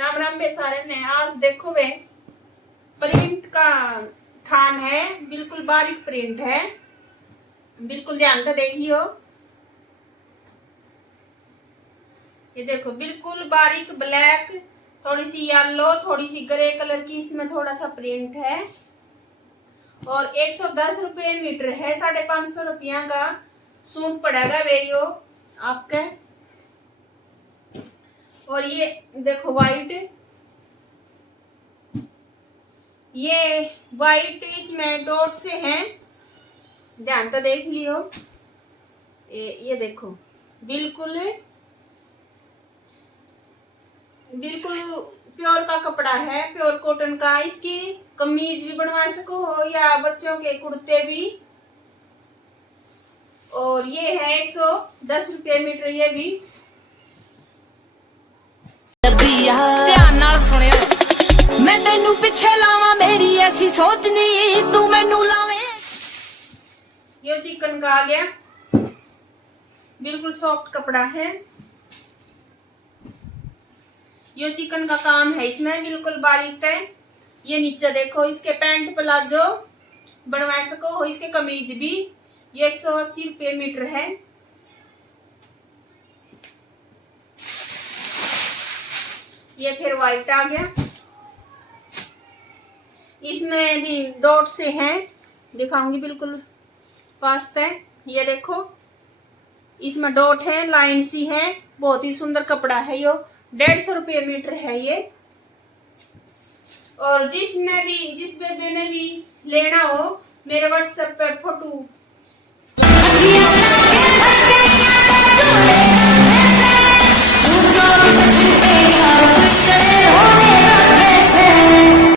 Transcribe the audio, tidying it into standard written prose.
राम राम बे सारे ने। आज देखो वे प्रिंट का थान है, बिल्कुल बारीक प्रिंट है, बिल्कुल ध्यान से देखियो। ये देखो बिल्कुल बारीक ब्लैक, थोड़ी सी येलो, थोड़ी सी ग्रे कलर की इसमें थोड़ा सा प्रिंट है और 110 रुपये मीटर है। 550 रुपया का सूट पड़ेगा वेरियो आपके। और ये देखो वाइट इसमें डॉट से हैं, ध्यान से देख लियो। ये देखो बिल्कुल प्योर का कपड़ा है, प्योर कॉटन का। इसकी कमीज भी बनवा सको हो या बच्चों के कुर्ते भी। और ये है 110 रुपये मीटर। ये भी ध्यान नाल सुनियो, मैं तेनू पिछे लावा, मेरी ऐसी सोच नहीं तू मैनू लावे। ये चिकन का आ गया, बिल्कुल सॉफ्ट कपड़ा है। ये चिकन का काम है इसमें, बिल्कुल बारीक है। ये नीचे देखो इसके पैंट प्लाजो बनवा सको हो, इसके कमीज भी। ये 180 रुपये मीटर है। ये फिर व्हाइट आ गया, इसमें भी डॉट से हैं, दिखाऊंगी बिल्कुल पास है। ये देखो इसमें डॉट है, लाइन सी है, बहुत ही सुंदर कपड़ा है। यो 150 रुपये मीटर है ये। और जिस बेबी ने भी लेना हो मेरे व्हाट्सएप पर फोटो